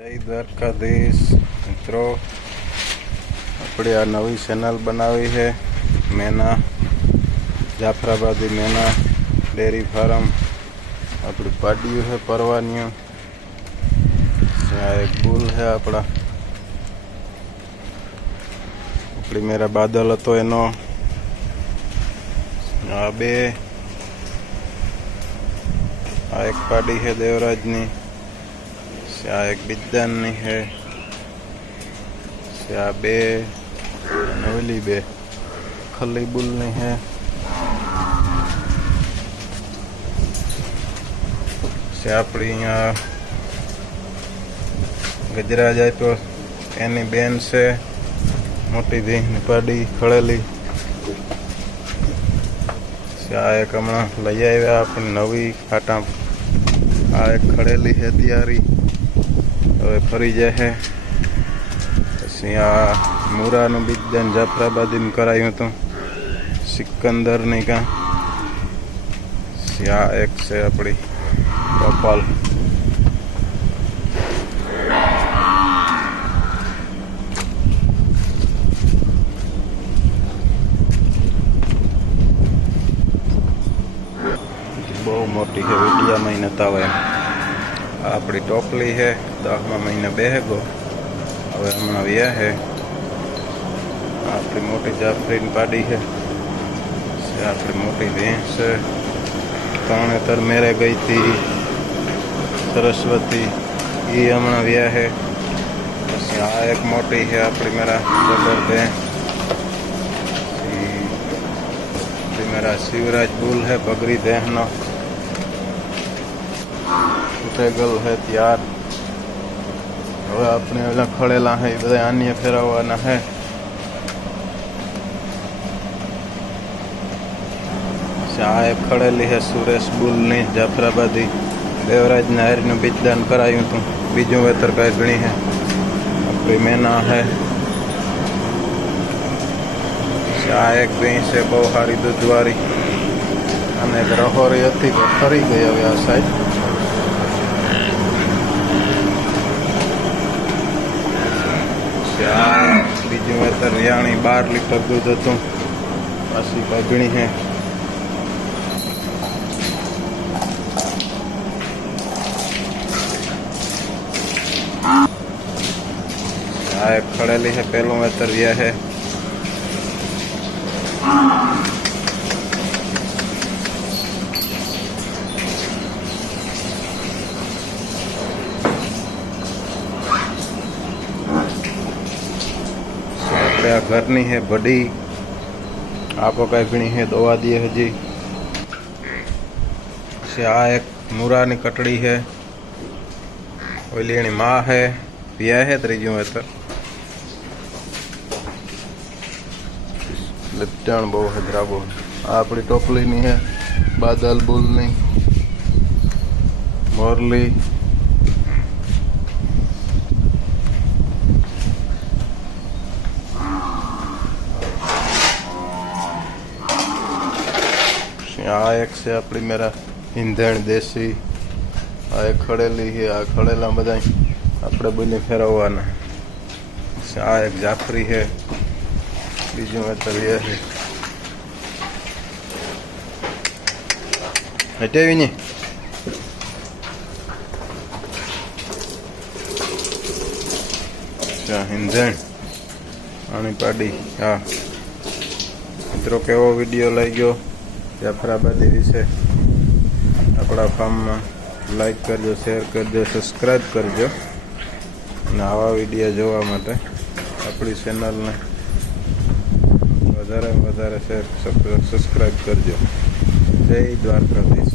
જય દ્વારકાધીશ મિત્રો, આપણે આ નવી ચેનલ બનાવી છે મેના જાફરાબાદી મેના ડેરી ફાર્મ। આપણી પાડ્યું है परवानियों। एक बुल है अपनी मेरा बादल तो एनो आ बे आ एक पाड़ी है देवराजनी, आ एक बिद्दानी है, आ बे नवली बे खली बुलनी है। अपनी अँ गजरा जाए तो एनी बेन से मोटी दी पाड़ी खड़ेली। आ एक हमणा लई आव्या अपनी नवी फाटा। आ एक खड़ेली है तैयारी, હવે ફરી જાય છે। પછી આ મુરાનું બીજદાન જાફરાબાદીમાં કરાયું હતું સિકંદરની કાં। આ એક છે આપણી ટોપાલ। બહુ મોટી છે, વીડિયામાં નતા હોય એમ। આપણી टोपली है 10 महीने बेहगो, હવે હમણાં વ્યા है। આપણી મોટી જાફરીન પાડી है, આપણી મોટી ભેંસ તરણેતર मेरे गई थी सरस्वती, ये હમણાં વ્યા है। પછી આ એક મોટી है આપણી मेरा जबर भैंस। मेरा शिवराज बुल है बगरी देहनो गल है तैयार। હવે આપણે ઓલા ખડેલા है બધા આને ફેરવવાના है। આ એક ખડેલી है સુરેશ બુલની જાફરાબાદી, દેવરાજના હારીનું બીજદાન કરાયું હતું। બીજું વેતર કઈ ગણી है આપણી મેના है। આ એક ભેંસ છે બહુ સારી દૂધવાળી, અને એક રહોરી હતી તો ફરી ગઈ હવે આ સાઈડ। બીજું વેતર રિયાણી 12 लीटर दूध હતું, પાછી પગણી है। આ એક ખડેલી है પહેલું વેતર રહ્યા है। आ घरनी है बड़ी, आपो कई गणी है दवा दिए हजी। आ एक मुरानी कटड़ी है, ओली माँ है पिया है त्रीजू वेतर। लिपटन बहु है द्राबो। आपड़ी टोपली नी है बादल बुल नी मोरली। आ एक से अपनी मेरा ईंधण देसी। आ एक खड़ेली है, आ खड़ेला बदा अपने बोली फेरवाना। आ एक जाफरी है, बीजू वेतर ये है हटेवी नहीं। ईंधण आनी पाड़ी। हाँ मित्रों, केवो विडियो लई गयो जाफराबादी विषे अपना फार्म में लाइक करजो, शेर करजो, सब्सक्राइब करजो। आवा विडियो जोवा माटे अपनी चेनल ने वधारे शेर सब्सक्राइब करजो। जय द्वारकाधीश।